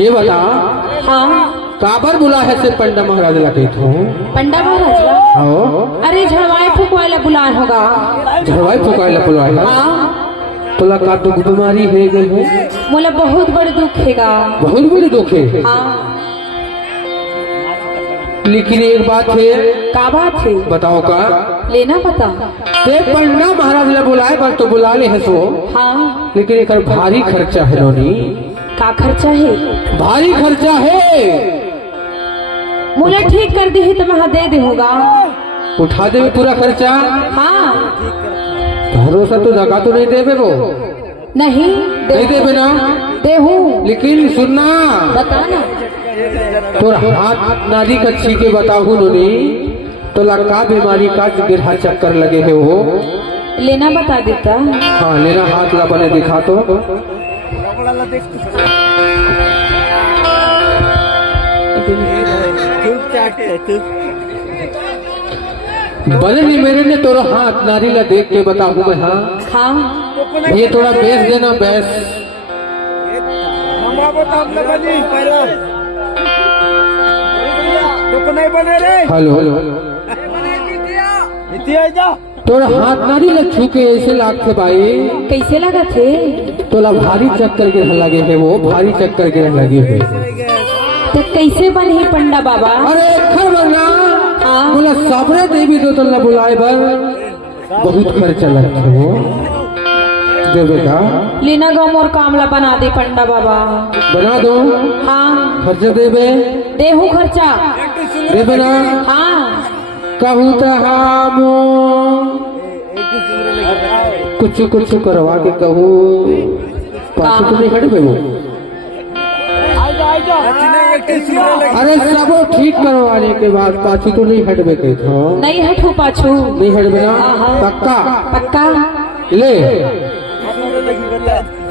ये बता हाँ काबर बुला है से पंडा महाराज लगे तो पंडा महाराज ला हाँ अरे झड़वाए फुकवाला बुलान होगा। झड़वाई फुकाइला बुलाएगा हाँ तोला का दुख बीमारी है गई है मोला बहुत बड़े दुख हैगा। बहुत बड़ी दुख है हाँ लेकिन एक बात है का बात है बताओ का लेना पता। ते पंडा महाराज ने बुलाए बस तो बुला ले है सो हाँ लेकिन एक भारी खर्चा है नोनी का खर्चा है भारी खर्चा है मोला ठीक कर दी तो मैं दे दे होगा। उठा दे पूरा खर्चा हाँ भरोसा तो जगह तो नहीं देवे वो नहीं नहीं देवे ना दे हूँ लेकिन सुनना बताना तो हाथ नारी कच्छी के बताऊ नोनी तो लड़का बीमारी का गिरहा चक्कर लगे है वो लेना बता देता। हाँ लेना हाथ ला बने दिखा तो बने नहीं मेरे ने तोरा हाथ नारी ला देख के बताऊ मैं हाँ हाँ ये थोड़ा बेस देना बेस हेलो तोरा हाथ नारी ला छू के ऐसे लाग थे भाई कैसे लगा थे तोला भारी चक्कर गिरह लगे है वो भारी चक्कर गिरह लगे है तो कैसे बने पंडा बाबा। अरे खर बना हाँ बोला साबरे देवी तो तोला बुलाए बर बहुत खर्चा लगता है वो देवे का लेना गम और कामला बना दे पंडा बाबा। बना दो हाँ खर्चा देवे देहू खर्चा देवे ना हाँ कहूँ तो हम कुछ कुछ करवा के कहूँ पाछू तो नहीं हटबे वो अरे सब ठीक करवाने के बाद पाछू तो नहीं हटबे के तो नहीं हटू पाछू नहीं हटबे ना पक्का पक्का ले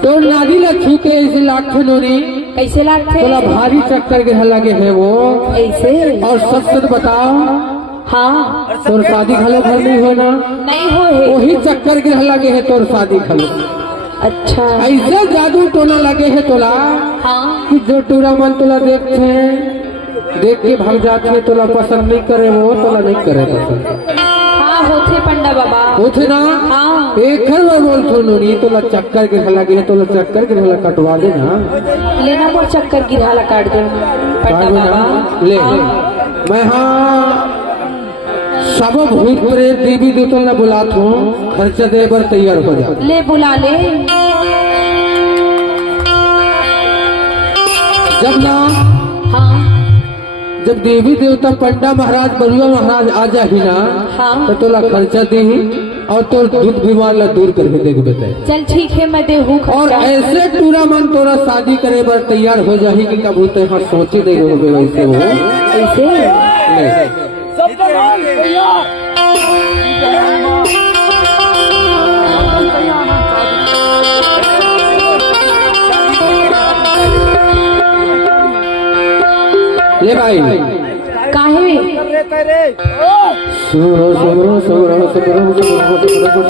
तो नादी ला छू के ऐसे लाख नोरी कैसे लागते बोला भारी चक्कर के लगे है वो ऐसे और सच सच बताओ हाँ तोर शादी खलो घर नहीं हो ना नहीं हो है वही चक्कर के लगे है तोर शादी खलो अच्छा ऐसे जादू टोना लगे है तोला हाँ कि जो टूरा मन तोला देखते देख के भाग जाते हैं तोला पसंद नहीं करे वो तोला नहीं करे पसंद हाँ होते पंडा बाबा होते ना हाँ एक हर बार बोल सुनो नहीं तोला चक्कर के लगे है तोला चक्कर के हला कटवा देना लेना मोर चक्कर गिरहाला काट दे पंडा बाबा ले मैं हाँ सब भूत प्रेत देवी दूतों ने बुलाता हूँ खर्चा दे पर तैयार हो जा ले बुला ले जब ना हाँ जब देवी देवता पंडा महाराज बरुआ महाराज आ जा ही ना हाँ तो तोला खर्चा दे और तो दुख बीमार ला दूर करके देख बेटे चल ठीक है मैं देहू और खर्चा ऐसे टूरा मन तोरा शादी करे पर तैयार हो जाही कि कबू तो हाँ सोचे नहीं रहोगे वैसे वो ऐसे ले। ले भाई काहे सुरो सुरो सुरो सुरो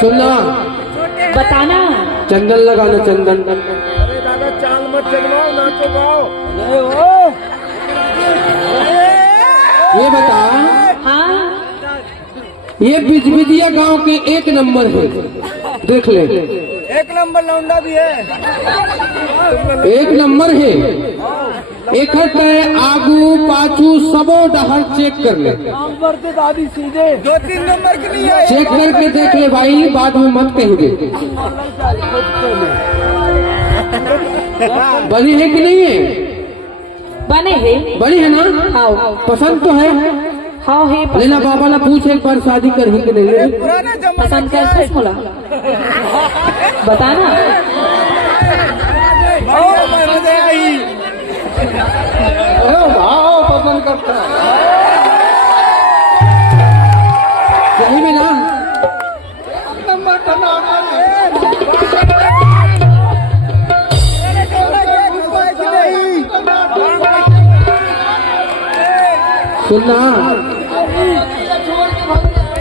सुनना, बताना। चंदन लगाना, चंदन। अरे दादा चाल मत चलवाओ, नाचो गाओ। ये बता, हाँ, ये बिजबिजिया गांव के एक नंबर है, देख ले। एक नंबर लौंडा भी है। एक नंबर है। एक आगू पाछू सबो डहर चेक कर ले। नंबर के दादी सीधे 2-3 नंबर के लिए है। चेक करके देख ले भाई, बाद में मत कहेंगे। बनी है कि नहीं है? बने है। बनी है ना? हाँ पसंद तो है। हाँ है। लेना बाबा ना पूछ एक बार, शादी कर ही कि नहीं? पुराने जमाने पसंद कर बोला, बताना। मजे आई। पसंद करता है सही में ना? सुनना,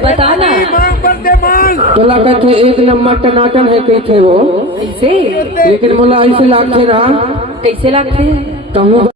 बताना। तोला कहते एक नंबर टनाटन है, कही थे वो, कैसे? लेकिन मोला ऐसे लागते ना कैसे लगते? तहु